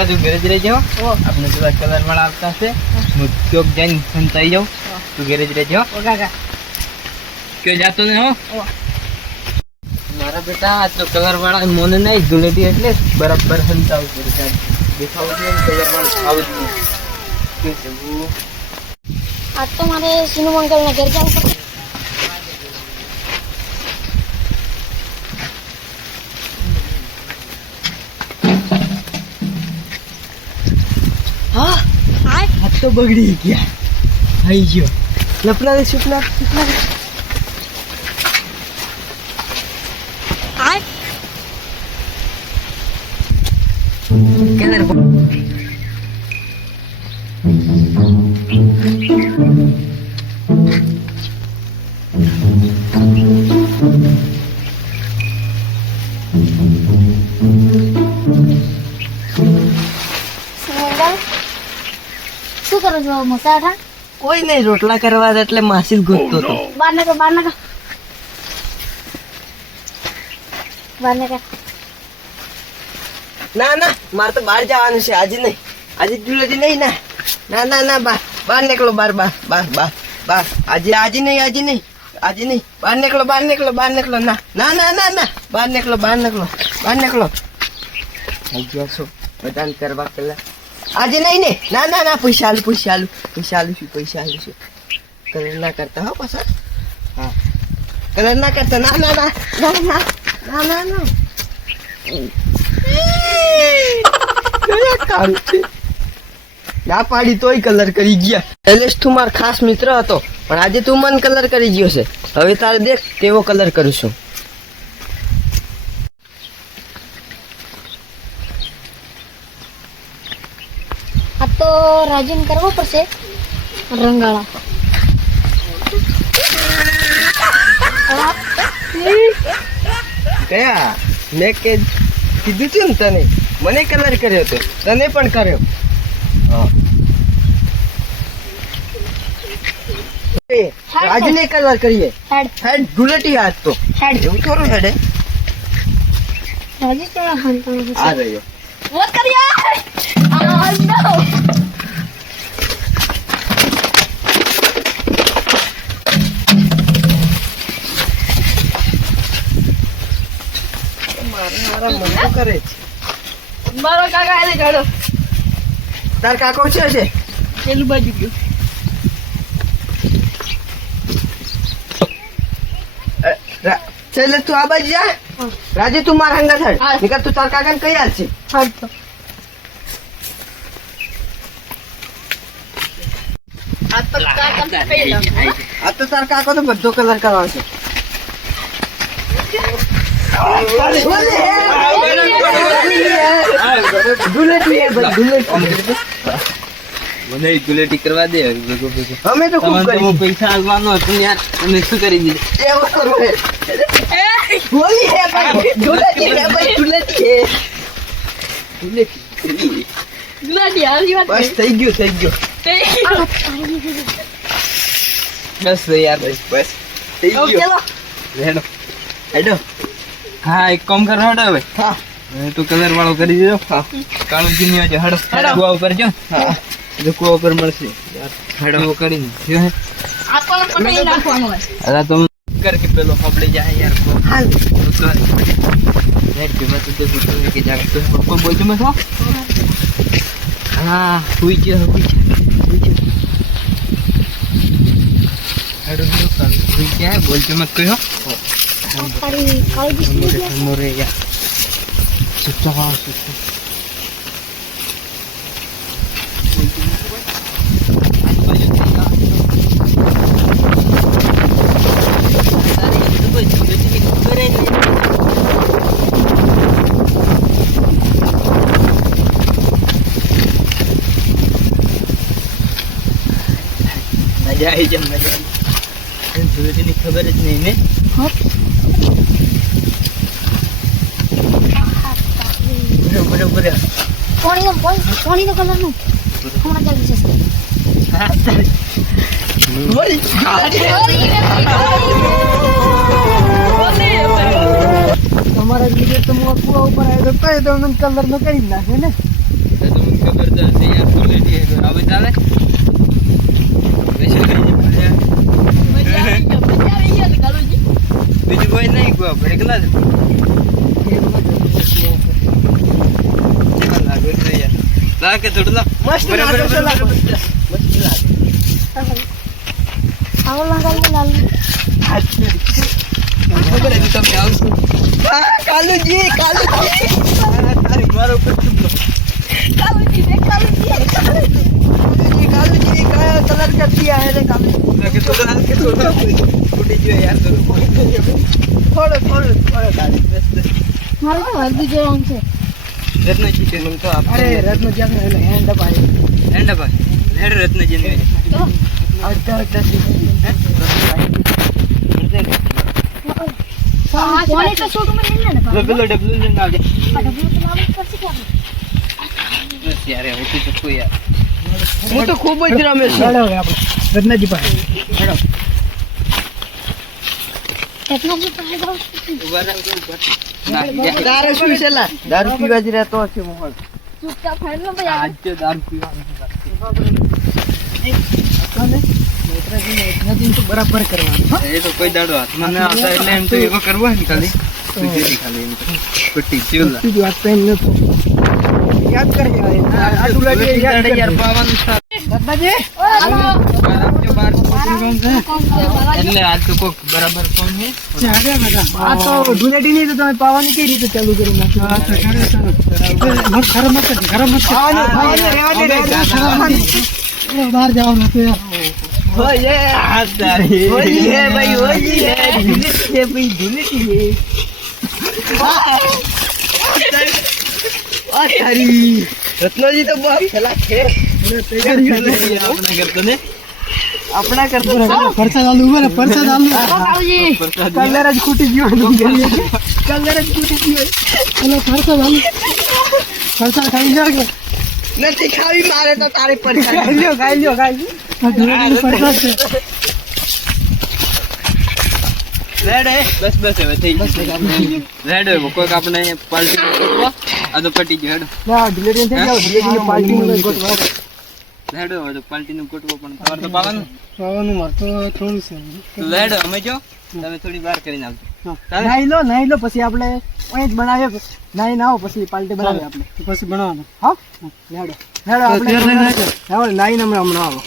છોકરા તું ઘરે જ રહી જાઓ. આપણે થોડા કલર વાળા આવતા હશે. હું ચોક જઈને સંતાઈ જાઉં. તું ઘરે જ રહી જાઓ. ક્યાં જાતો ને હો મારા બેટા. આ તો કલર વાળા મને નહીં ધૂળેટી એટલે બરાબર સંતાવું પડે. દેખાવું છે કલર વાળા આવું જ નહીં. आज तो हमारे सीनू अंकल ने घर जाना पड़ा। हाँ हाथ तो बगड़ी गया. आई गयो लपना दे सुपना सुपना दे. कलर શું કરો છો મસાઠા? કોઈ નહીં રોટલા કરવા એટલે માસી ગોતતો હતો. બહાર નીકળ ના ના મારે તો બહાર જવાનું છે. આજે નહીં. આજે જુલેજી નહીં. ના ના ના ના બહાર નીકળો. બહાર બહાર બહાર બહાર બહાર. આજે નહીં. આજે નહીં. આજે નહીં. બહાર નીકળો. બહાર નીકળો. બહાર નીકળો. ના ના ના ના ના બહાર નીકળો. બહાર નીકળો. બહાર નીકળો. થઈ ગયા છો બધાને કરવા પેલા. આજે નહીં ને. ના ના ના પૈસા આલું છું. કલર ના કરતા હો પાછા. હા કલર ના કરતા. ના ના ના ના ના ના ના ના કામ છે. ના પાડી તોય કલર કરી ગયા. શૈલેષ તું મારો ખાસ મિત્ર હતો પણ આજે તું મન કલર કરી ગયો છે. હવે તારે દેખ કેવો કલર કરું છું. આ તો રાજીન કરવો પડશે રંગાળા. કયા મેં કે કીધું છે ને તને. મને કલર કર્યો હતો તને પણ કર્યો. રાજને કલર કરીએ. હેડ ગુલેટી હાથ તો એવું થોડું હેડ રાજી થોડા હાંતા આ રહ્યો. મત કર યાર. નો મારા મન તો કરે છે. મારો કાકા એને કાઢો. તાર કાકો છે પેલું બાજુ ગયો. ચાલે તું આ બાજુ જા. રાજે તું મારા હંગા થાળ નીકળ. તું તાર કાકા ને કઈ હાલ છે. આ તો તાર કાકો તો બધો કલર કરવાનો છે. મને ગુલેટી કરવા દે. અમે તો ખૂબ કરી. પૈસા આલવાનો હતો યાર. તમે શું કરી દીધું? એવું કરવું હે. બોલી હે ભાઈ. ગુલેટી હે ભાઈ. ગુલેટી બસ થઈ ગયું. બસ યાર બસ થઈ ગયું. હેડો. હા એક કામ કરો હેડો હવે. હા તું કલર વાળો કરી દેજો. હા કાળું જીની આજે હેડો કુવા ઉપર જો. હા જો કુવા ઉપર મળશે હેડો કરીને. આપણને પટાઈ નાખવાનો હોય. અલા તો કર કે પેલો ફબડી જાય યાર. હાલ નેટ કે મત તો સુતો કે જાગ તો કોઈ બોલજો મત. હા હુઈ છે. હેડો હુઈ છે બોલજો મત કહો. કાળી મોરે યા સુતો. મજા આવી જાય. ધૂળેટીની ખબર જ નહીં ને. બરોબર. પાણીનો કલર નું હમણાં ચાલી જશે. તમારા વિડીયો તો કુવા ઉપર આવ્યો તો કલર નો કરી નાખે ને. તો મને ખબર તો હશે યાર ક્વોલિટી હવે ચાલે બીજું કોઈ નહીં ગો આપણે એકલા જ લાગે છે યાર લાગે થોડું લા મસ્ત લાગે છે લાગે મસ્ત લાગે આવો લગાડી લાલ ખબર હતી તમને આવશે કાલુજી તારી મારો ઉપર कालूजी कहाँ कलर कर दिया है रे कालू लगे तो डाल के थोड़ा फूटी जो यार थोड़ा डाल बस मारो तो हल्दी जो रंग से रत्न जी के तो आप अरे रत्न जी ने हैंड दबाए हेड रत्न जी ने तो अच्छा पानी तो शूट में नहीं लेना डब्ल्यू ने डाल दे डब्ल्यू तो नाम कर से क्या बस यार होती तो कोई यार હું તો ખૂબ જ રમેશ ચાલો હવે આપણે રત્નજી પાસે હેડો टेक्नोलॉजी तो है દારૂ શું છે લા દારૂ પીવા જ રહેતો છે મોહન चुपचाप फैन लो भैया આજ તો દારૂ પીવાનું રત્નજી તો બરાબર કરવાનું એ તો કોઈ દાડો હાથમાં ના આવતા એટલે એમ તો એવો કરવો ને ખાલી ખાલી એમ તો પટ્ટી ચેલા બીજી વાત પેન નતો યાદ કરી આ ડુલાડી યાદ કરી યાર પાવાનું રત્નજી એટલે આજ તો કોક બરાબર કોણ છે આ તો ડુલાડી નહીં તો તમે પાવાની કઈ રીતે ચાલુ કરી નાખ્યું ગરમ મત બહાર જવાનું હતું ઓય આ તારી ઓય હે ભાઈ ઓય હે ધુલિત છે ભાઈ ધુલિત છે આ તારી રત્નજી તો બહુ ખેલા છે આપણા કરતો પરસાદ આલુ ઉભા ને પરસાદ આલુ कालूजी કલર જ ખૂટી ગયો કલર જ ખૂટી ગયો એટલે પરસાદ આલુ પરસાદ ખાઈ જાવ કે નથી ખાવી મારે તો તારી પરીક્ષા ખાઈ લ્યો આ ધુલાડીનો પરસાદ છે રેડ બસ હવે થઈ ગયું રેડ કોઈક આપણે પાર્ટી આ તો પટી ગયો હેડ ના ડુલાડી થઈ જાવ ડુલાડીની પાર્ટીનું ગોઠવા રેડ હવે તો પાર્ટીનું ગોઠવો પણ તમારે તો પાવાનું ખાવાનું મારતો થોડું છે રેડ અમે જો તમે થોડી વાર કરીને આવજો નાઈ લો પછી આપણે અહીં જ બનાવીએ નાઈ ના આવો પછી પાર્ટી બનાવીએ આપણે પછી બનાવવાનું હા હેડો આપણે નાઈને હમણાં આવો